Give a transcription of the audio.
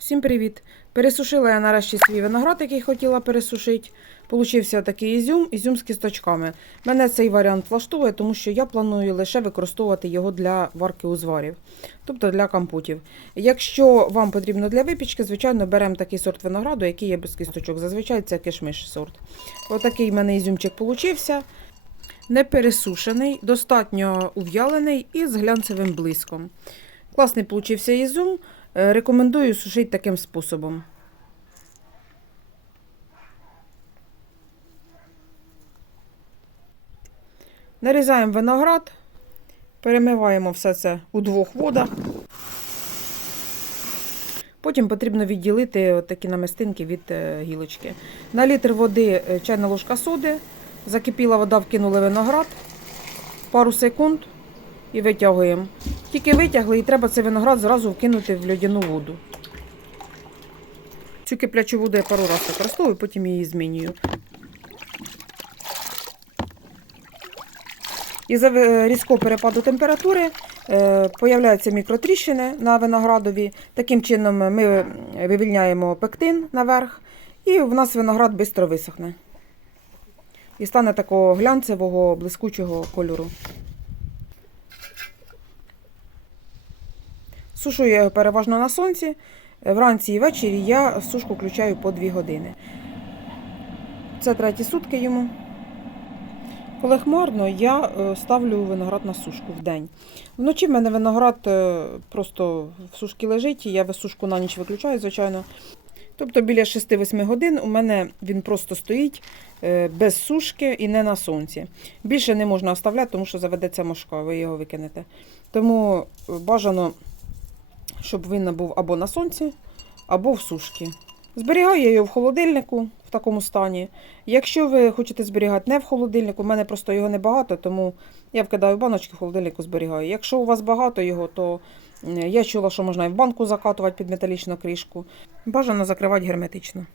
Всім привіт! Пересушила я нарешті свій виноград, який хотіла пересушити. Получився такий ізюм, ізюм з кісточками. Мене цей варіант влаштовує, тому що я планую лише використовувати його для варки узварів, тобто для компотів. Якщо вам потрібно для випічки, звичайно, беремо такий сорт винограду, який є без кісточок. Зазвичай це кишмиш сорт. Отакий в мене ізюмчик получився. Не пересушений, достатньо ув'ялений і з глянцевим блиском. Класний получився ізюм. Е, Рекомендую сушити таким способом. Нарізаємо виноград, перемиваємо все це у двох водах. Потім потрібно відділити такі намистинки від е, гілочки. На літр води е, чайна ложка соди, закипіла вода, вкинули виноград, пару секунд і витягуємо. Тільки витягли і треба цей виноград зразу вкинути в льодяну воду. Цю киплячу воду я пару разів використовую, потім її змінюю. Із-за е, різкого перепаду температури е, появляються мікротріщини на виноградові. Таким чином ми вивільняємо пектин наверх, і в нас виноград швидко висохне. І стане такого глянцевого, блискучого кольору. Сушу я переважно на сонці. Вранці і ввечері я сушку включаю по 2 години. Це треті сутки йому. Коли хмарно, я е, ставлю виноград на сушку в день. Вночі в мене виноград е, просто в сушці лежить, і я сушку на ніч виключаю, звичайно. Тобто біля 6-8 годин у мене він просто стоїть е, без сушки і не на сонці. Більше не можна оставляти, тому що заведеться мошка, ви його викинете. Тому е, бажано, щоб він був або на сонці, або в сушці. Зберігаю я його в холодильнику в такому стані. Якщо ви хочете зберігати не в холодильнику, у мене просто його небагато, тому я вкидаю в баночки, в холодильнику зберігаю. Якщо у вас багато його, то я чула, що можна і в банку закатувати під металічну кришку. Бажано закривати герметично.